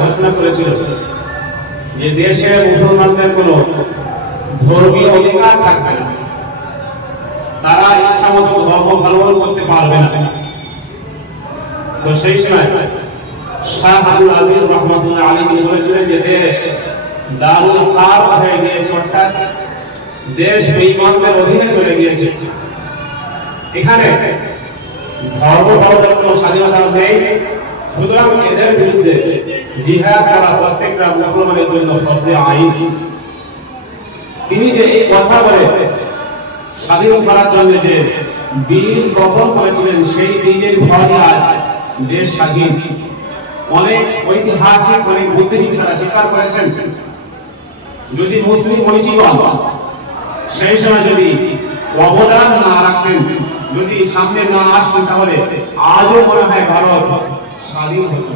ঘোষণা করেছিল যে দেশে মুসলমানদের কোনো ধর্মীয় অধিকার থাকবে না, তারা ইচ্ছা মতো ধর্ম পালন করতে পারবে না। তো সেই সময় শাহ আব্দুল আজিজ রহমাতুল্লাহ আলাইহি তিনি বলেছিলেন যে দেশ দারুল হারব হয়ে গিয়েছে, অর্থাৎ দেশ বেঈমানদের অধীনে চলে গিয়েছে। এখানে ধর্ম পালনের কোনো স্বাধীনতা নেই, সুতরাং এদের বিরুদ্ধে জিহাদ করা প্রত্যেকটা মুসলমানের জন্য ফরজে আইন। তিনি যে এই কথা বলে স্বাধীন করার জন্য যে বীজ বপন করেছিলেন, সেই বীজের ফলই আজ দেশ স্বাধীন। অনেক ঐতিহাসিক, অনেক বুদ্ধিজীবী তারা স্বীকার করেছেন, যদি মুসলিম মনীষীগণ সেই সময় যদি অবদান না রাখতেন, যদি সামনে না আসতেন, তাহলে আজও মনে হয় ভারত স্বাধীন হতো।